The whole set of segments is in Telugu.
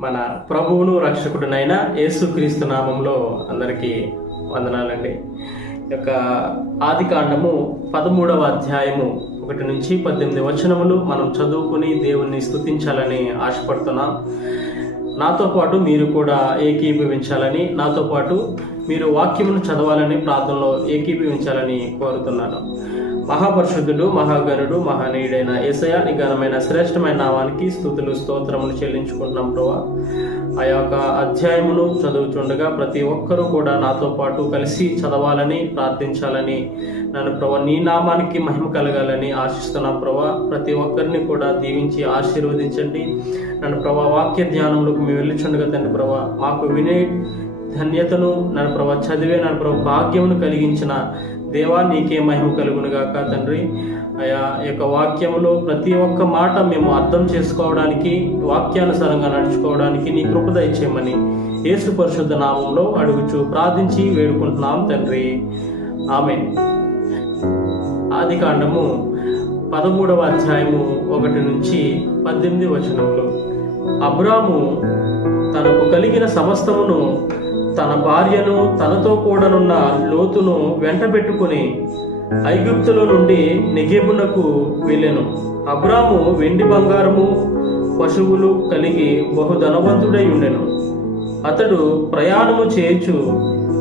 మన ప్రభువును రక్షకుడునైన యేసుక్రీస్తు నామంలో అందరికీ వందనాలండి. యొక్క ఆది కాండము పదమూడవ అధ్యాయము ఒకటి నుంచి పద్దెనిమిది వచనములు మనం చదువుకుని దేవుణ్ణి స్తుతించాలని ఆశపడుతున్నాం. నాతో పాటు మీరు కూడా ఏకీభవించాలని నాతో పాటు మీరు వాక్యమును చదవాలని ప్రార్థనలో ఏకీభవించాలని కోరుతున్నాను. మహాపరిషుద్ధుడు మహాగణుడు మహనీయుడైన ఏసయ నీ ఘనమైన శ్రేష్టమైన నామానికి స్థుతులు స్తోత్రములు చెల్లించుకుంటున్నాం ప్రభా. ఆ యొక్క అధ్యాయమును చదువుతుండగా ప్రతి ఒక్కరూ కూడా నాతో పాటు కలిసి చదవాలని ప్రార్థించాలని నన్ను ప్రభా నీ నామానికి మహిమ కలగాలని ఆశిస్తున్నాం ప్రభా. ప్రతి ఒక్కరిని కూడా దీవించి ఆశీర్వదించండి. నన్ను ప్రభా వాక్య ధ్యానంలోకి మేము వెళ్ళిచుండగా తండ్రి ప్రభా మాకు వినే ధన్యతను నన్ను ప్రభా చదివే నన్ను ప్రభా భాగ్యమును కలిగించిన దేవా నీకే మహిమ కలుగునుగాక తండ్రి. ఆయా యొక్క వాక్యంలో ప్రతి ఒక్క మాట మేము అర్థం చేసుకోవడానికి వాక్యానుసారంగా నడుచుకోవడానికి నీ కృప దయచేయమని యేసు పరిశుద్ధ నామంలో అడుగుచు ప్రార్థించి వేడుకుంటున్నాం తండ్రి. ఆమె ఆది కాండము పదమూడవ అధ్యాయము ఒకటి నుంచి పద్దెనిమిది వచనంలో అబ్రాము తనకు కలిగిన సమస్తమును తన భార్యను తనతో కూడనున్న లోతును వెంటబెట్టుకుని ఐగుప్తుల ఐగుప్తులో నుండి నెగెబునకు వెళ్ళెను. అబ్రాము వెండి బంగారము పశువులు కలిగి బహు ధనవంతుడై ఉండెను అతడు ప్రయాణము చేయుచు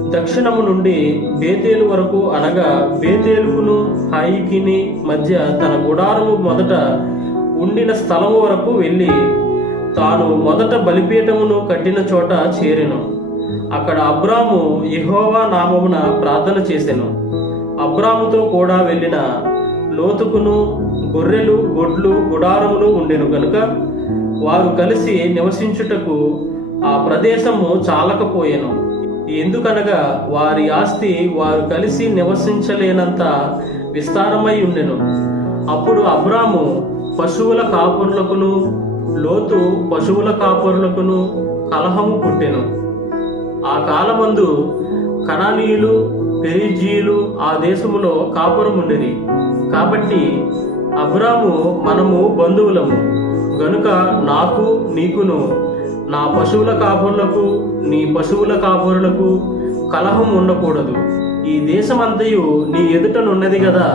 దక్షిణము నుండి బేతేలు వరకు అనగా బేతేలుకును హాయికిని మధ్య తన గుడారము మొదట ఉండిన స్థలము వరకు వెళ్ళి తాను మొదట బలిపీఠమును కట్టిన చోట చేరెను. అక్కడ అబ్రాము యహోవా నామమున ప్రార్థన చేసెను. అబ్రాముతో కూడా వెళ్ళిన లోతుకును గొర్రెలు గొడ్లు గుడారములు ఉండెను కనుక వారు కలిసి నివసించుటకు ఆ ప్రదేశము చాలకపోయెను. ఎందుకనగా వారి ఆస్తి వారు కలిసి నివసించలేనంత విస్తారమై ఉండెను. అప్పుడు అబ్రాము పశువుల కాపురులకును లోతు పశువుల కాపురులకును కలహము పుట్టెను. ఆ కాలమందు కణానీయులు పెరిజీయులు ఆ దేశములో కాపురం ఉండేది కాబట్టి అబ్రాము మనము బంధువులము. గనుక నాకు నీకును నా పశువుల కాపురులకు నీ పశువుల కాపురులకు కలహం ఉండకూడదు. ఈ దేశమంతయు నీ ఎదుటనున్నది కదా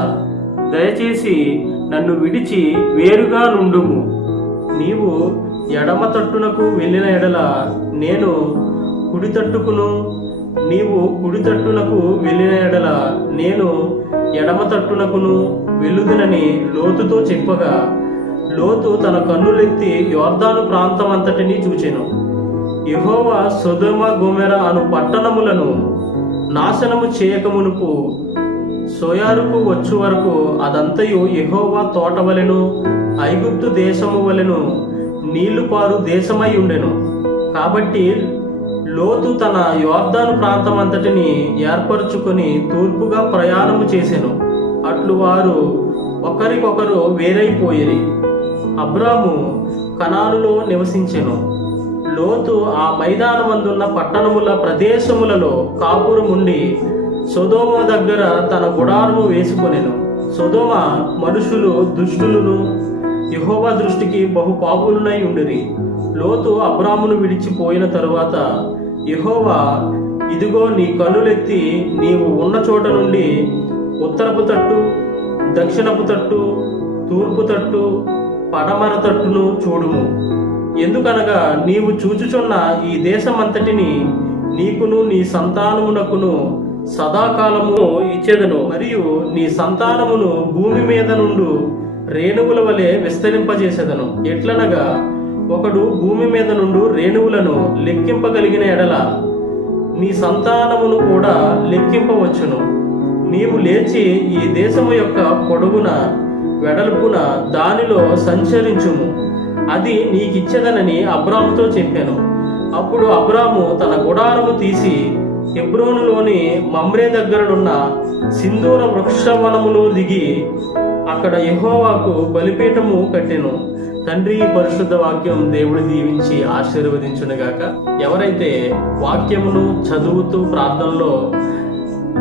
దయచేసి నన్ను విడిచి వేరుగా నుండుము. నీవు ఎడమ తట్టునకు వెళ్ళిన ఎడల నేను కుడి తట్టుకును నీవు కుడి తట్టునకు వెళ్ళిన ఎడల నేను ఎడమ తట్టునకును వెళ్ళుదునని లోతుతో చెప్పగా లోతు తన కన్నులెత్తి యోర్దాను ప్రాంతం అంతటిని చూచెను. యెహోవా సొదొమ గోమెర అను పట్టణములను నాశనము చేయకమునుపు సోయారుకు వచ్చు వరకు అదంతయు ఎహోవా తోట వలెను ఐగుప్తు దేశము వలెను నీళ్ళు పారు దేశమై ఉండెను. కాబట్టి లోతు తన యోర్దాను ప్రాంతం అంతటిని ఏర్పరచుకొని తూర్పుగా ప్రయాణము చేసెను. అట్లు వారు ఒకరికొకరు వేరైపోయిరి. అబ్రాము కణాలులో నివసించెను. లోతు ఆ మైదానమందున్న పట్టణముల ప్రదేశములలో కాపురముండి సొదోమ దగ్గర తన గుడారము వేసుకొనెను. సొదోమ మనుషులు దుష్టులను యహోవా దృష్టికి బహు పాపులునై ఉండిరి. లోతు అబ్రామును విడిచిపోయిన తరువాత యహోవా ఇదిగో నీ కన్నులెత్తి నీవు ఉన్న చోట నుండి ఉత్తరపు తట్టు దక్షిణపు తట్టు తూర్పు తట్టు పడమర తట్టును చూడుము. ఎందుకనగా నీవు చూచుచున్న ఈ దేశమంతటిని నీకును నీ సంతానమునకును సదాకాలము ఇచ్చేదను. మరియు నీ సంతానమును భూమి మీద నుండు రేణువుల వలె విస్తరింపజేసేదను. ఎట్లనగా ఒకడు భూమి మీద నుండు రేణువులను లెక్కింపగలిగిన ఎడల నీ సంతానమును కూడా లెక్కింపవచ్చును. నీవు లేచి ఈ దేశము యొక్క పొడుగున వెడల్పున దానిలో సంచరించుము. అది నీకిచ్చేదనని అబ్రాముతో చెప్పాను. అప్పుడు అబ్రాము తన గుడారము తీసి హెబ్రోనులోని మమ్రే దగ్గరనున్న సింధూర వృక్షవనములో దిగి అక్కడ యహోవాకు బలిపీఠము కట్టెను. తండ్రి పరిశుద్ధ వాక్యం దేవుడు దీవించి ఆశీర్వదించునుగాక. ఎవరైతే వాక్యమును చదువుతూ ప్రార్థనలో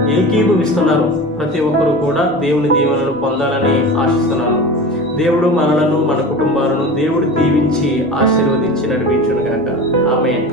ఏకీభవిస్తున్నారు ప్రతి ఒక్కరూ కూడా దేవుని దీవెనలు పొందాలని ఆశిస్తున్నాను. దేవుడు మనలను మన కుటుంబాలను దేవుడు దీవించి ఆశీర్వదించి నడిపించునుగాక. ఆమె